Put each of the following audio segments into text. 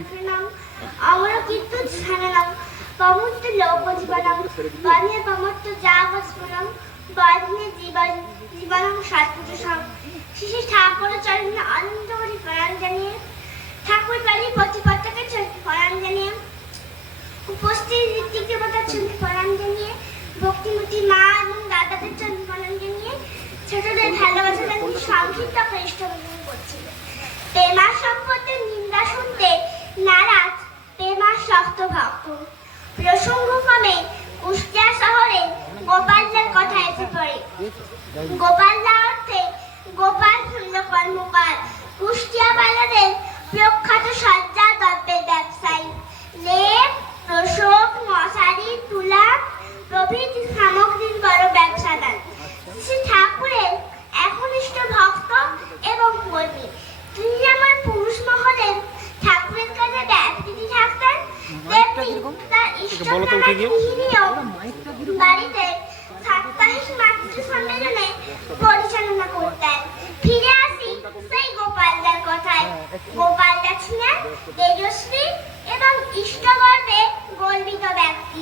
క్షణం అమరకీర్తు ధ్యానం ప్రముఖ లోకజీవనం బాల్య ప్రముఖ జాగస్మరణం বাদনে জীবন জীবনম সাতপুরুষম শিশু ঠাকুর চরণে আনন্দ করে প্রণাম জানিয়ে ঠাকুর বাড়ি প্রতিপত্তাকে চরণে প্রণাম জানিয়ে উপস্থিত ঋত্বিক দেবতার চরণে প্রণাম জানিয়ে ভক্তিমতী মা এবং দাদাদের চরণে প্রণাম জানিয়ে ছোটদের ভালোবাসা জানিয়ে সংক্ষিপ্ত খ্রিস্ট ভ্রমণ করছিল প্রেমার সম্পর্কে নিন্দা শুনতে নারাজ প্রেমার শক্ত ভক্ত। প্রসঙ্গক্রমে কুষ্টিয়া শহরে গোপালদার কথা এসে পড়ে। গোপালদা অর্থে সম্মেলনে পরিচালনা করতেন। ফিরে আসি সেই গোপাল গোপালদার কথায়। গোপাল দা ছিলেন তেজস্বী এবং ইষ্টগর্বে গর্বিত ব্যক্তি।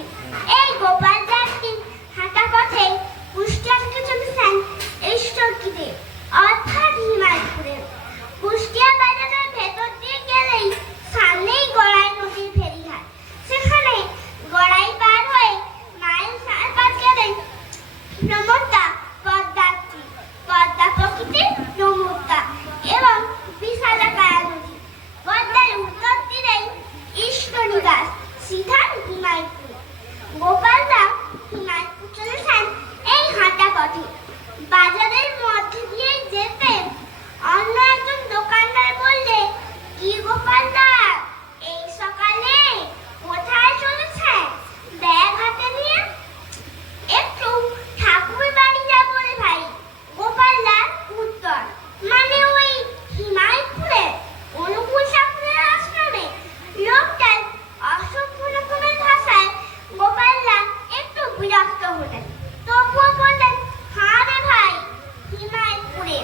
করে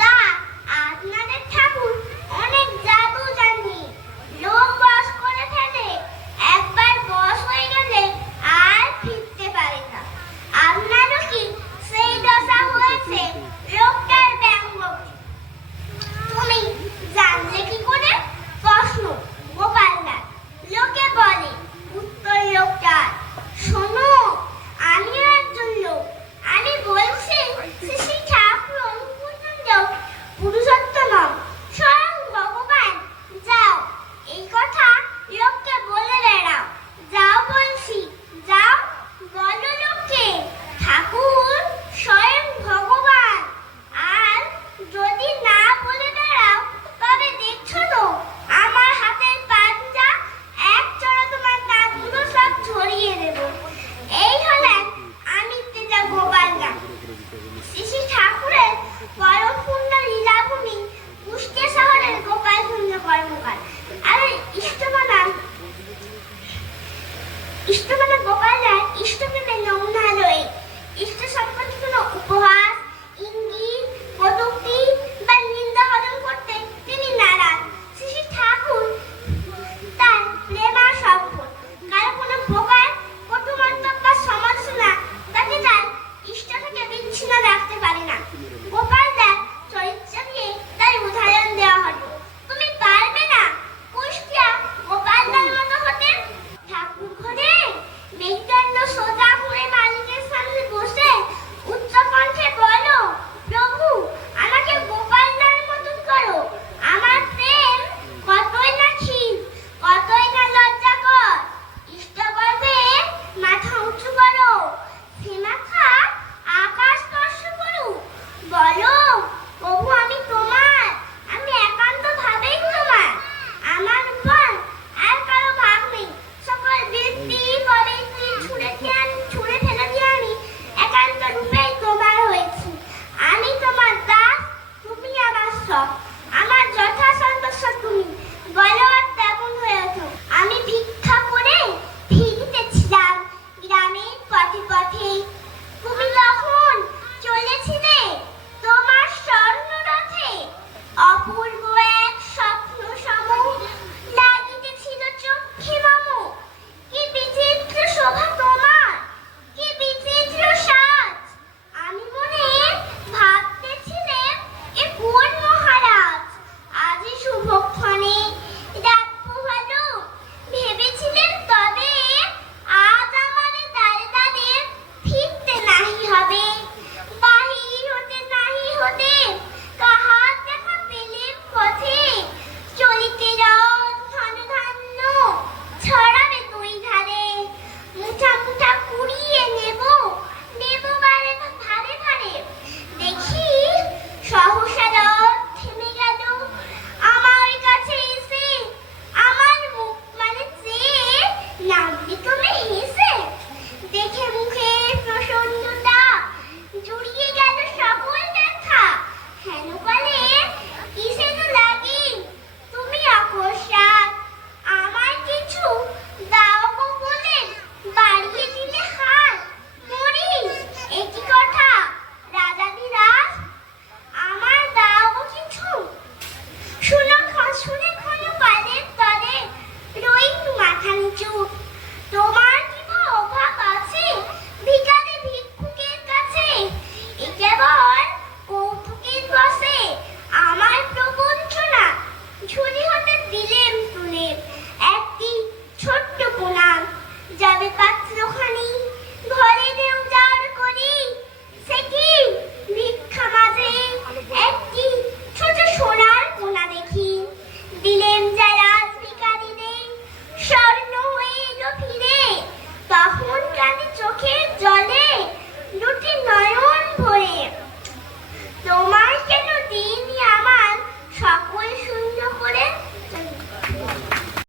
তা আপনাদের ঠাকুর অনেক জাদু জানি। লোক বস করে থাকে একবার বস হয়ে গেলে আর ফিরতে পারে না। আপনারও কি সেই দশা হয়েছে? চেষ্টা